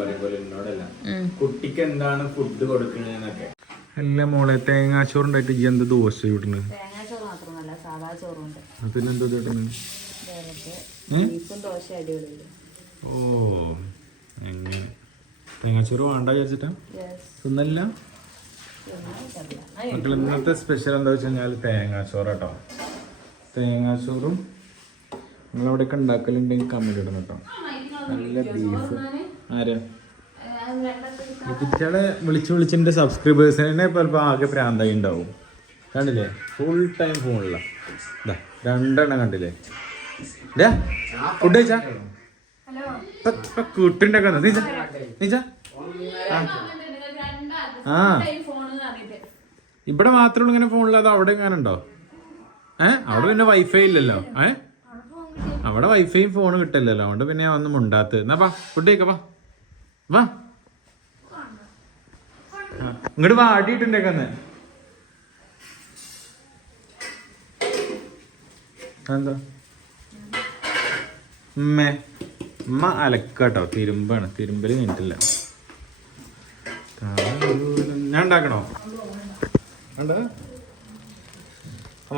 പറയും പോലെ എന്നോടല്ല. കുട്ടിക്ക് എന്താണ് ഫുഡ് കൊടുക്കണെന്നൊക്കെ. അല്ല മോളെ തേങ്ങാച്ചോറുണ്ടായിട്ട് ഇജ്ജ് എന്ത് ദോശ ചൂട്ടണ് തേങ്ങാച്ചോറ് മാത്രമല്ല സാധാ ചോറുണ്ട്. പിന്നെന്താ അടിപൊളിയില്ല? ഓ അങ്ങനെ. തേങ്ങാച്ചോറ് വേണ്ട വിചാരിച്ചിട്ടാ? തിന്നല്ല മക്കൾ ഇന്നത്തെ സ്പെഷ്യൽ എന്താ വെച്ച് കഴിഞ്ഞാൽ തേങ്ങാച്ചോറ് കേട്ടോ. തേങ്ങാച്ചോറും നിങ്ങളവിടെയൊക്കെ ഉണ്ടാക്കലുണ്ടെങ്കിൽ കമ്മിലിടണം കേട്ടോ. നല്ല ബീഫ് ആരാ? കുട്ടികളെ വിളിച്ച് വിളിച്ചെന്റെ സബ്സ്ക്രൈബേഴ്സിനെ ചിലപ്പോൾ ആകെ പ്രാന്തായി ഉണ്ടാവും. കണ്ടില്ലേ? ഫുൾ ടൈം ഫോണില ഇതാ രണ്ടെണ്ണം കണ്ടില്ലേ? ഫുഡ് കഴിച്ചാ? കൂട്ടുണ്ടാക്കാൻ നീച്ച നീച്ച ആ. ഇവിടെ മാത്രമേ ഉള്ളൂ ഇങ്ങനെ ഫോണില്ലാതെ അവിടെ എങ്ങനെ ഉണ്ടോ? ഏ? അവിടെ പിന്നെ വൈഫൈ ഇല്ലല്ലോ. ഏ? അവിടെ വൈഫൈയും ഫോണും കിട്ടില്ലല്ലോ. അതുകൊണ്ട് പിന്നെ ഒന്നും ഉണ്ടാത്ത എന്നാ ഫുഡ് കഴിക്ക വാ. ഇങ്ങോട്ട് വാ അടിയിട്ടുണ്ടേക്കന്ന് എന്താ ഉമ്മേ ഉമ്മ അലക്കാട്ടോ തിരുമ്പാണ്. തിരുമ്പൽ കഴിഞ്ഞിട്ടില്ല. ഞാൻ ഉണ്ടാക്കണോ?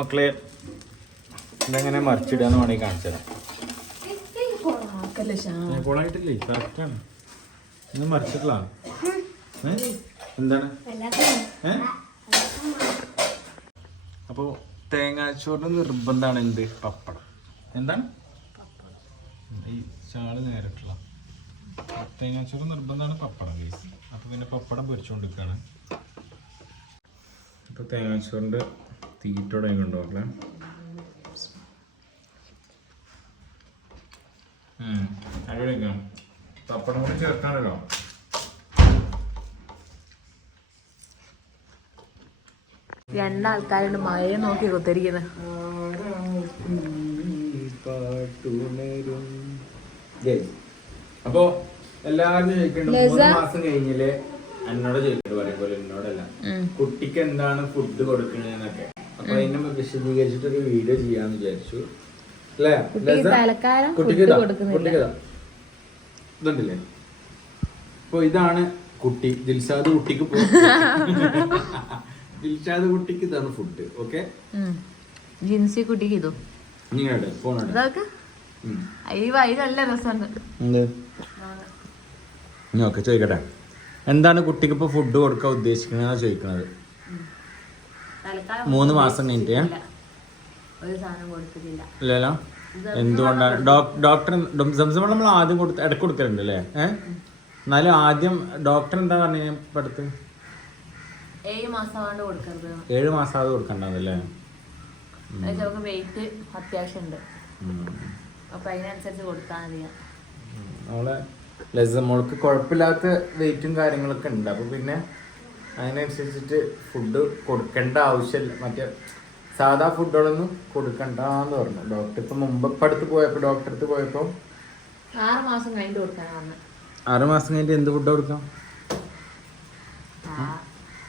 മക്കളെ ഇതെങ്ങനെ മറിച്ചിടാന്ന് വേണമെങ്കിൽ കാണിച്ചു തരാം കോളായിട്ടില്ലേ? കറക്റ്റാണ് ഇന്ന് മറിച്ചിട്ടില്ല ഏ? എന്താണ്? ഏ? അപ്പോ തേങ്ങാച്ചോറിന് നിർബന്ധമാണ് എന്ത്? പപ്പടം. എന്താണ്? ഈ ചാൾ നേരിട്ടുള്ള. തേങ്ങാച്ചോറ് നിർബന്ധമാണ് പപ്പടം ഗൈസ് അപ്പൊ പിന്നെ പപ്പടം പൊരിച്ചുകൊണ്ടിരിക്കുകയാണ് അപ്പൊ തേങ്ങാച്ചോറിന്റെ തീറ്റോടെ കൊണ്ടുപോകലേ അടിപൊളിക്കാം പപ്പടം കൂടി ചേർക്കാണല്ലോ രണ്ടാൾക്കാരുണ്ട് മഴയെ നോക്കി കുത്തിരിക്കുന്നത് അപ്പോ എല്ലാവരും ചോദിക്കുന്നുണ്ട് മൂന്ന് മാസം കഴിഞ്ഞില്ലേ? എന്നോട് ചോദിക്കുന്നത് പറയും പോലെ എന്നോടല്ല. കുട്ടിക്ക് എന്താണ് ഫുഡ് കൊടുക്കണെന്നൊക്കെ. അപ്പൊ അതിനെ വിശദീകരിച്ചിട്ട് ഒരു വീഡിയോ ചെയ്യാന്ന് വിചാരിച്ചു. അല്ലേ? കുട്ടിക്ക് കുട്ടിക്ക്. ഇതുണ്ടല്ലേ? അപ്പൊ ഇതാണ് കുട്ടി. ദിൽഷാദ് കുട്ടിക്ക് ദിൽഷാദ് കുട്ടിക്ക് ഇതാണ് ഫുഡ് ഓക്കെ ജിൻസി കുട്ടിക്ക് ഇതോ? നിങ്ങളുടെ ഈ രസമുണ്ട് ഓക്കെ ചോദിക്കട്ടെ എന്താണ് കുട്ടിക്ക് ഇപ്പൊ ഫുഡ് കൊടുക്കാൻ ഉദ്ദേശിക്കുന്നത്? ചോദിക്കുന്നത് മൂന്ന് മാസം കഴിഞ്ഞിട്ട് ഇല്ലല്ലോ? എന്തുകൊണ്ടാണ്? ഡോക്ടർ സംസം നമ്മൾ ആദ്യം കൊടുത്ത് ഇടയ്ക്ക് കൊടുക്കലുണ്ട് അല്ലേ ഏഹ് എന്നാലും ആദ്യം ഡോക്ടർ എന്താ പറഞ്ഞു ഇപ്പൊ അടുത്ത് ഏഴ് മാസം കൊടുക്കരുത്. ഏഴ് മാസം അത് കൊടുക്കണ്ടല്ലേ ചിലർക്ക് വെയിറ്റ് അത്യാവശ്യം ഉണ്ട്. അപ്പൊ അതിനനുസരിച്ച് കൊടുത്താൽ മതിയാ. നമ്മളെ കുഴപ്പമില്ലാത്ത വെയിറ്റും കാര്യങ്ങളൊക്കെ ഉണ്ട്. അപ്പൊ പിന്നെ അതിനനുസരിച്ചിട്ട് ഫുഡ് കൊടുക്കേണ്ട ആവശ്യമില്ല. മറ്റേ സാധാ ഫുഡുകളൊന്നും കൊടുക്കണ്ടെന്ന് പറഞ്ഞു. ഡോക്ടർ ഇപ്പൊ മുമ്പ് ഇപ്പൊ അടുത്ത് പോയപ്പോ ഡോക്ടർ അടുത്ത് പോയപ്പോ ആറ് മാസം കഴിഞ്ഞിട്ട് കൊടുക്കാനാണ് ആറ് മാസം കഴിഞ്ഞിട്ട് എന്ത് ഫുഡ് കൊടുക്കാം? ആ.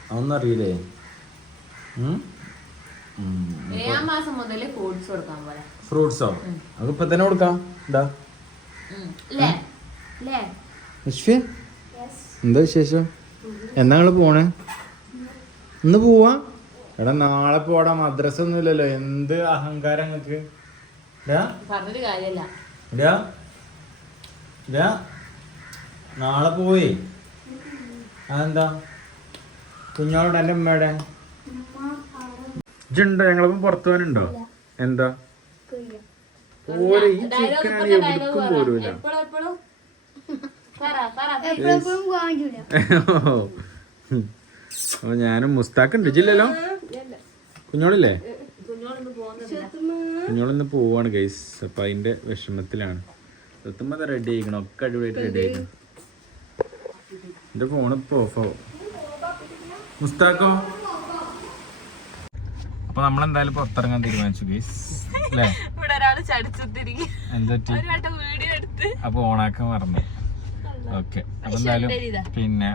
അതൊന്നും അറിയില്ലേ. ഏഴാം മാസം മുതൽ ഫ്രൂട്ട്സ് കൊടുക്കാൻ പോലെ ഫ്രൂട്ട്സോ? അത് ഇപ്പൊ തന്നെ കൊടുക്കാം എന്താ എന്താ വിശേഷം? എന്നാ നിങ്ങൾ പോണേ? ഇന്ന് പോവാ? എടാ നാളെ പോടാ മദ്രസ ഒന്നും ഇല്ലല്ലോ എന്ത് അഹങ്കാരം നിങ്ങക്ക് പറഞ്ഞിട്ട് നാളെ പോയി. അതെന്താ? കുഞ്ഞോടെ എന്റെ ഉമ്മയുടെ? ഇജ്ജുണ്ടോ ഞങ്ങളിപ്പം പുറത്തു പോകാനുണ്ടോ? എന്താ? ഓരോ ഈ ചിക്കനാണ് എവിടേക്കും പോരൂല. എപ്പോഴും എപ്പോഴും? പറ പറ. അപ്പൊ ഞാനും മുസ്താക്കുണ്ട് ഉണ്ട് ഇജില്ലല്ലോ കുഞ്ഞോളില്ലേ? കുഞ്ഞോളിന്ന് പോവാണ് ഗൈസ് അപ്പൊ അതിന്റെ വിഷമത്തിലാണ്. എത്തുമ്പോ റെഡി ആയിക്കണം. ഒക്കെ അടിപൊളിയായിട്ട് റെഡി. ആയിക്കണം. എന്റെ ഫോൺ ഇപ്പൊ ഓഫാവും മുസ്താക്കോ? അപ്പൊ നമ്മളെന്തായാലും പുറത്തിറങ്ങാൻ തീരുമാനിച്ചു ഗൈസ് അല്ലേ? അപ്പൊ ഓണാക്കാൻ മറന്നു. ഓക്കെ. അപ്പൊ എന്തായാലും പിന്നെ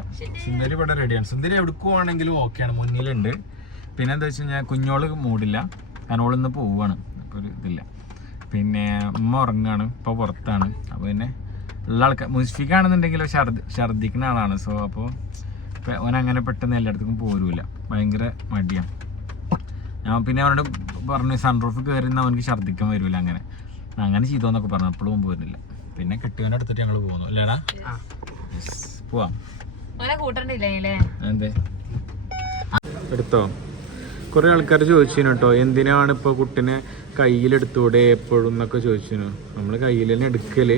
സുന്ദരി ഇവിടെ റെഡിയാണ് സുന്ദരി എവിടെ പോവാണെങ്കിലും ഓക്കെയാണ് മുന്നിലുണ്ട്. പിന്നെ എന്താ വെച്ച് കഴിഞ്ഞാൽ കുഞ്ഞോൾ മൂടില്ല. കാരണം ഓളിന്ന് പോവാണ്. അപ്പൊ ഒരു ഇതില്ല. പിന്നെ ഉമ്മ ഉറങ്ങാണ്. ഇപ്പൊ പുറത്താണ്. അപ്പൊ പിന്നെ ഉള്ള ആൾക്കാർ മുസ്ഫിക്കാണെന്നുണ്ടെങ്കിൽ ഛർദി ഛർദിക്കുന്ന ആളാണ്. സോ അപ്പോൾ ഓൻ അങ്ങനെ പെട്ടെന്ന് എല്ലായിടത്തേക്കും പോരൂല. ഭയങ്കര മടിയാണ് ഞാൻ പിന്നെ അവനോട് പറഞ്ഞു സൺറൂഫ് കയറുന്ന അവനക്ക് ഛർദ്ദിക്കാൻ വരൂല അങ്ങനെ. അങ്ങനെ ചെയ്തോന്നൊക്കെ പറഞ്ഞു. അപ്പോഴും പോരുന്നില്ല. പിന്നെ കെട്ടിയവന്റെ അടുത്തിട്ട് ഞങ്ങൾ പോകുന്നു അല്ലേടാ. പോവാം. എടുത്തോ? കുറെ ആൾക്കാർ ചോദിച്ചിരുന്നു കേട്ടോ എന്തിനാണ് ഇപ്പോൾ കുട്ടിനെ കയ്യിലെടുത്തൂടെ എപ്പോഴും എന്നൊക്കെ ചോദിച്ചിരുന്നു. നമ്മൾ കയ്യിൽ തന്നെ എടുക്കൽ.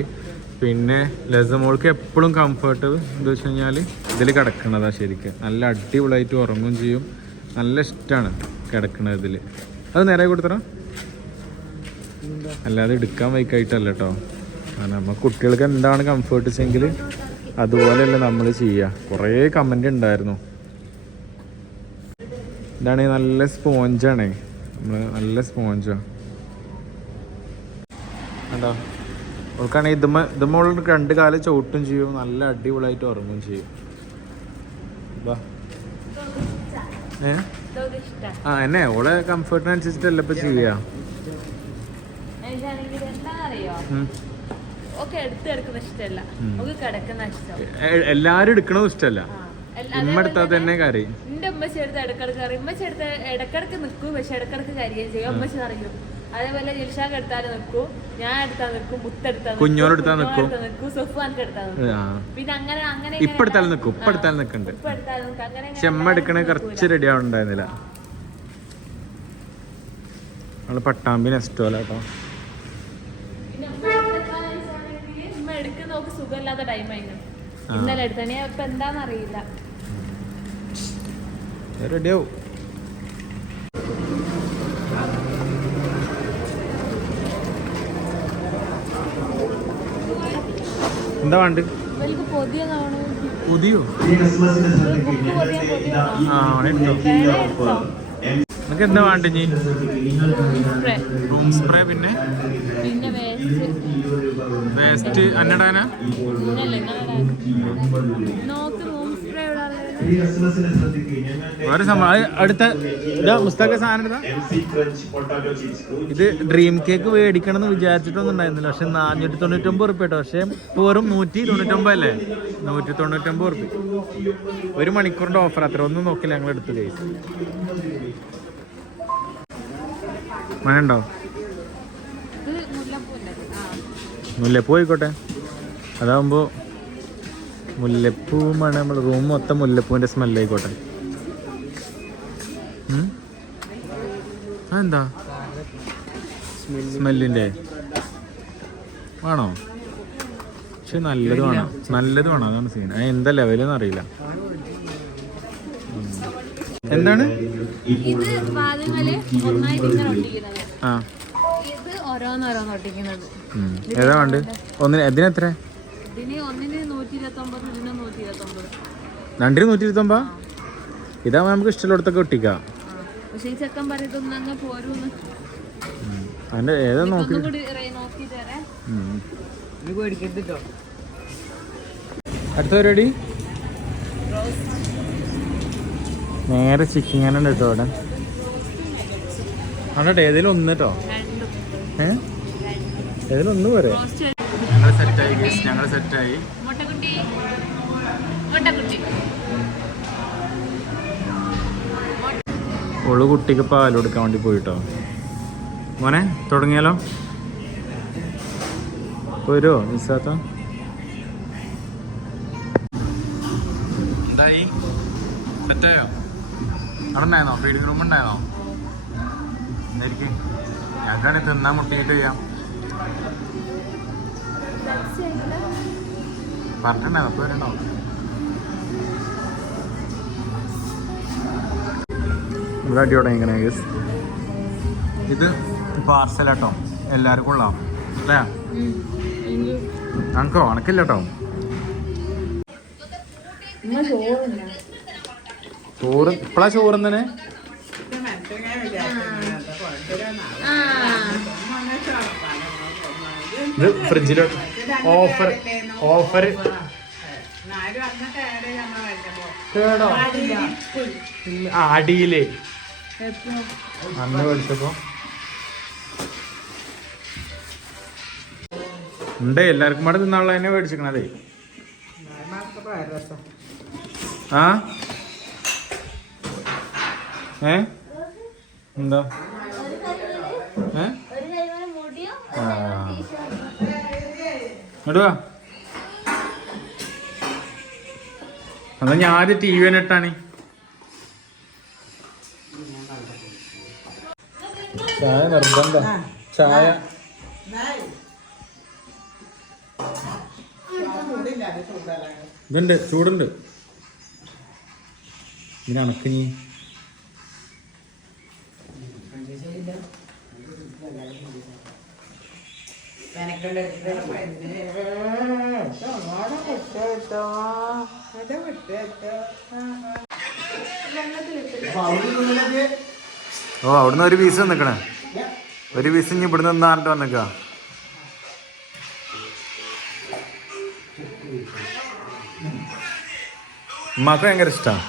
പിന്നെ ലസമോൾക്ക് എപ്പോഴും കംഫർട്ട് എന്താ വെച്ച് കഴിഞ്ഞാൽ ഇതിൽ കിടക്കണതാ ശരിക്കും. നല്ല അടിപൊളിയായിട്ട് ഉറങ്ങും ചെയ്യും. നല്ല ഇഷ്ടമാണ് കിടക്കണത് ഇതിൽ അത് നേരെ കൊടുത്തറ അല്ലാതെ എടുക്കാൻ വൈക്കായിട്ടല്ല കേട്ടോ. നമ്മൾ കുട്ടികൾക്ക് എന്താണ് കംഫർട്ട് വെച്ചെങ്കിൽ അതുപോലെയല്ല നമ്മൾ ചെയ്യുക. കുറേ കമന്റ് ഉണ്ടായിരുന്നു. ഇതാണ് നല്ല സ്പോഞ്ചാണ്. നമ്മൾ നല്ല സ്പോഞ്ചാണ് കണ്ടോ? അവൾക്കാണെങ്കിൽ ഇതുമ്മ ഇതുമ്മ രണ്ട് കാലം ചവിട്ടും ചെയ്യും. നല്ല അടിപൊളിയായിട്ട് ഉറങ്ങും ചെയ്യും. ഏ? ആ എന്നെ. ഓളെ കംഫർട്ടിനനുസരിച്ചിട്ടല്ല ഇപ്പൊ ചെയ്യാ. എല്ലാരും എടുക്കണതും ഇഷ്ടല്ല. ആ. എല്ല- ഇമ്മ അതേപോലെ എടുത്താൽ തന്നെ കറി എന്റെ ഉമ്മച്ചി എടുത്ത് ഇടക്കിടക്ക് കറി ഉമ്മച്ചി എടുത്ത് ഇടക്കിടക്ക് നിൽക്കും പക്ഷെ ഇടക്കിടക്ക് കരിയുകയും ചെയ്യും. ഉമ്മച്ചി അറിയും അതേപോലെ ജിൽഷാക്ക് എടുത്താൽ നിൽക്കും ഞാൻ എടുത്താൽ നിൽക്കും മുത്തെടുത്താൽ കുഞ്ഞോനെടുത്താൽ നിൽക്കും. നിൽക്കും. സുഫാൻക്ക് എടുത്താൽ നിൽക്കും. ആ. പിന്നെ അങ്ങനെ അങ്ങനെ ഇപ്പൊ എടുത്താലും നിൽക്കും ഇപ്പൊ എടുത്താലും നിൽക്കണ്ട് ഇപ്പൊ എടുത്താൽ നിൽക്കും. അങ്ങനെ ചെമ്മ എടുക്കണേ കുറച്ച് റെഡി ആവണ്ടായിരുന്നില്ല നമ്മൾ പട്ടാമ്പി നെസ്റ്റോല കേട്ടോ. പിന്നെ എടുക്കാൻ എടുക്കുന്ന നോക്ക് സുഖമില്ലാത്ത ടൈമായിരുന്നു ഇന്നലെ എടുത്തണേ ഇപ്പൊ എന്താന്നറിയില്ല റെഡിയാവും എന്താ വേണ്ട പൊതിയ? ആ അവിടെ എടുത്തോ? നിനക്ക് എന്താ വേണ്ട ഇനി? റൂം സ്പ്രേ പിന്നെ? പിന്നെ വേസ്റ്റ് അന്നടാനാ? വേറെ സംഭവം. അടുത്ത ഇതാ മുസ്തക സാധനം ഇതാ. ഇത് ഡ്രീം കേക്ക് മേടിക്കണം എന്ന് വിചാരിച്ചിട്ടൊന്നും ഉണ്ടായിരുന്നില്ല പക്ഷെ നാനൂറ്റി തൊണ്ണൂറ്റൊമ്പത് റുപ്യ കേട്ടോ. പക്ഷെ ഇപ്പൊ വെറും നൂറ്റി തൊണ്ണൂറ്റൊമ്പത് അല്ലേ? നൂറ്റി തൊണ്ണൂറ്റൊമ്പത് റുപ്യ ഒരു മണിക്കൂറിന്റെ ഓഫർ അത്ര. ഒന്നും നോക്കില്ല ഞങ്ങൾ എടുത്തു കഴിച്ചു മഴയുണ്ടോ? മുല്ലപ്പൂ ആയിക്കോട്ടെ. അതാവുമ്പോ മുല്ലപ്പൂ മണം നമ്മൾ റൂം മൊത്തം മുല്ലപ്പൂവിന്റെ സ്മെല്ലായിക്കോട്ടെ എന്താ അതെന്താ? സ്മെല്ലിന്റെ. ആണോ? പക്ഷെ നല്ലത് വേണം. നല്ലത് വേണം അതാണ് സീൻ എന്താ ലെവലെന്ന് അറിയില്ല. എന്താണ്? ഇത് വാതിമൽ ഒന്നായിട്ട് ഇങ്ങനെ ഒട്ടിക്കുന്നത്. ആ. ഇത് ഓരോന്നോരോന്ന് ഒട്ടിക്കുന്നത്. ഏതാ വേണ്ട ഒന്നിന് ഇതിനെത്ര ഇതിന് ഒന്നിന് നൂറ്റി ഇരുപത്തി ഒമ്പത് ഇതിന് നൂറ്റി ഇരുപത്തി ഒമ്പത് രണ്ടിന് നൂറ്റി ഇരുപത്തൊമ്പത് ഇതാവുമ്പോൾ നമുക്ക് ഇഷ്ടമുള്ളിടത്തൊക്കെ ഒട്ടിക്കാം. പക്ഷെ ഈ ചെക്കൻ പറയുന്നത് അങ്ങ് പോരൂന്ന്. അതിന്റെ ഏതാ നോക്കി. അടുത്ത പരിപാടി? നേരെ ചിക്കൻ ഉണ്ട് കേട്ടോ അവിടെ. അവിടെ ഏതെങ്കിലും ഒന്ന് കേട്ടോ. ഏതെങ്കിലും ഒന്ന് പോരെ ഞങ്ങൾ സെറ്റായി ഞങ്ങൾ സെറ്റായി മുട്ടക്കുട്ടി. മുട്ടക്കുട്ടി. ഓൾ കുട്ടിക്ക് പാൽ കൊടുക്കാൻ വേണ്ടി പോയിട്ടോ. മോനെ തുടങ്ങിയാലോ? പോരോ മിസ്സാത്ത. എന്തായി? സെറ്റായോ? അവിടെ ഉണ്ടായിരുന്നോ ഫീഡിംഗ് റൂം ഉണ്ടായിരുന്നോ? എന്തായിരിക്കും? ഞങ്ങൾക്കാണെങ്കിൽ തിന്നാൻ മുട്ടിയിട്ട് ചെയ്യാം പറഞ്ഞിട്ടുണ്ടായിരുന്നു? അപ്പോൾ വരണ്ടോ? ഇവിടെ അടി തുടങ്ങിക്കണേ ഇത് പാർസലാട്ടോ എല്ലാവർക്കും ഉള്ളാം അല്ലേ? ഞങ്ങൾക്കോ അണക്കില്ല കേട്ടോ ചോറ്? ഇപ്പളാ ചോറ് തന്നെ ഇത് ഫ്രിഡ്ജിലോട്ട് ഓഫർ ഓഫർ കേടോ? അടിയിലേ. അന്ന് മേടിച്ചപ്പോ ഉണ്ട് എല്ലാവർക്കും കൂടെ തിന്നാനുള്ള തന്നെ മേടിച്ചിക്കണതേ. ആ? ഏ? എന്താ? ഏ? ആ. ഇങ്ങോട്ട് വാ. എന്നാ ഞാൻ ആദ്യം ടി വി തന്നെ ഇട്ടാണ്. ചായ നിർബന്ധം. ചായ. ഇതുണ്ട് ചൂടുണ്ട്. ഇതിന് അണക്കിനി ഓ അവിടുന്ന് ഒരു പീസ് നിക്കണേ ഒരു പീസ് ഇനി ഇവിടുന്ന് നിന്നാണ്ട് വന്നിക്ക. ഉമ്മാക്ക് ഭയങ്കര ഇഷ്ടമാണ്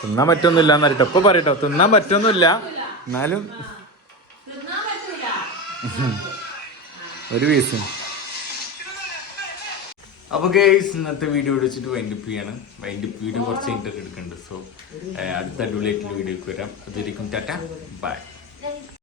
തിന്നാൻ പറ്റൊന്നുമില്ല എന്നറിയട്ടോ ഇപ്പൊ പറയട്ടോ. തിന്നാൻ പറ്റൊന്നുമില്ല. എന്നാലും ഒരു പീസ് അപ്പോൾ ഗേസ് ഇന്നത്തെ വീഡിയോ വെച്ചിട്ട് വൈൻഡപ്പ് ചെയ്യാണ്. വൈൻഡപ്പ് വീഡിയോ കുറച്ച് കഴിഞ്ഞിട്ടൊക്കെ എടുക്കുന്നുണ്ട് സോ അടുത്ത അടിപൊളിയായിട്ടുള്ള വീഡിയോക്ക് വരാം. അതായിരിക്കും ടാറ്റ. ബൈ